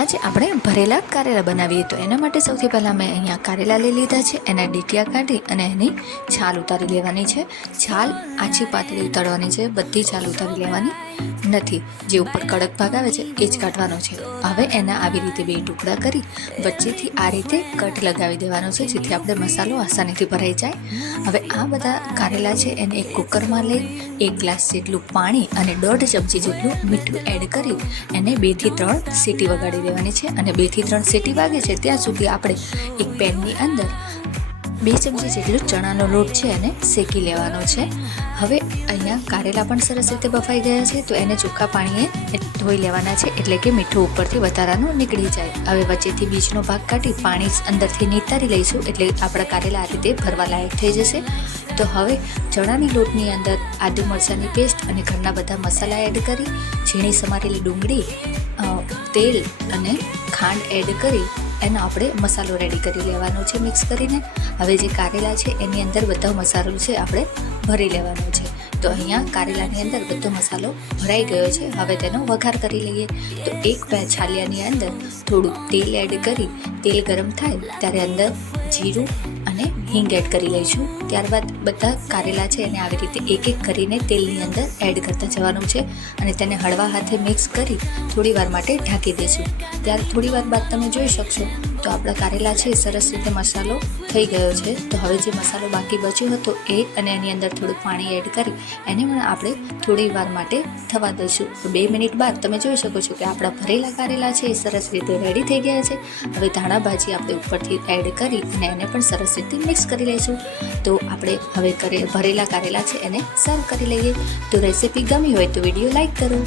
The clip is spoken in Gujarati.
આજે આપણે ભરેલા કારેલા બનાવીએ તો એના માટે સૌથી પહેલાં મેં અહીંયા કારેલા લઈ લીધા છે. એના ડીટિયા કાઢી અને એની છાલ ઉતારી લેવાની છે. છાલ આછી પાતળી ઉતારવાની છે, બધી છાલ ઉતારી લેવાની નથી. જે ઉપર કડક ભાગ આવે છે એ જ કાઢવાનો છે. હવે એના આવી રીતે બે ટુકડા કરી વચ્ચેથી આ રીતે કટ લગાવી દેવાનો છે, જેથી આપણે મસાલો આસાનીથી ભરાઈ જાય. હવે આ બધા કારેલા છે એને એક કુકરમાં લઈ 1 ગ્લાસ જેટલું પાણી અને 1.5 ચમચી જેટલું મીઠું એડ કરી એને 2 થી 3 સીટી વગાડી દેવાની છે. અને 2 થી 3 સીટી વાગે છે ત્યાં સુધી આપણે એક પેનની અંદર 2 ચમચી જેટલો ચણાનો લોટ છે એને શેકી લેવાનો છે. હવે અહીંયા કારેલા પણ સરસ રીતે બફાઈ ગયા છે, તો એને ચોખ્ખા પાણીએ ધોઈ લેવાના છે, એટલે કે મીઠું ઉપરથી વધારાનું નીકળી જાય. હવે વચ્ચેથી બીજનો ભાગ કાઢી પાણી અંદરથી નીતારી લઈશું, એટલે આપણા કારેલા આ રીતે ભરવા લાયક થઈ જશે. તો હવે ચણાની લોટની અંદર આદુ મરચાંની પેસ્ટ અને ઘરના બધા મસાલા એડ કરી, ઝીણી સમારેલી ડુંગળી, તેલ અને ખાંડ એડ કરી એનો આપણે મસાલો રેડી કરી લેવાનો છે મિક્સ કરીને. હવે જે કારેલા છે એની અંદર બધો મસાલો છે આપણે ભરી લેવાનો છે. તો અહીંયા કારેલાની અંદર બધો મસાલો ભરાઈ ગયો છે. હવે તેનો વઘાર કરી લઈએ. તો એક છાલિયાની અંદર થોડું તેલ એડ કરી, તેલ ગરમ થાય ત્યારે અંદર જીરું અને હિંગ એડ કરી લઈશું. ત્યારબાદ બધા કારેલા છે એને આવી રીતે એક એક કરીને તેલની અંદર એડ કરતા જવાનું છે અને તેને હળવા હાથે મિક્સ કરી થોડી વાર માટે ઢાંકી દઈશું. ત્યારે થોડી વાર બાદ તમે જોઈ શકશો તો આપણા કારેલા છે સરસ રીતે મસાલો થઈ ગયો છે. તો હવે જે મસાલો બાકી બચ્યો હતો એ અને એની અંદર થોડું પાણી એડ કરી એને પણ આપણે થોડી વાર માટે થવા દઈશું. તો 2 મિનિટ બાદ તમે જોઈ શકો છો કે આપણા ભરેલા કારેલા છે એ સરસ રીતે રેડી થઈ ગયા છે. હવે ધાણા ભાજી આપણે ઉપરથી એડ કરી અને એને પણ સરસ રીતે મિક્સ કરી લઈશું. તો આપણે હવે ભરેલા કારેલા છે એને સર્વ કરી લઈએ. તો રેસીપી ગમી હોય તો વિડીયો લાઈક કરો.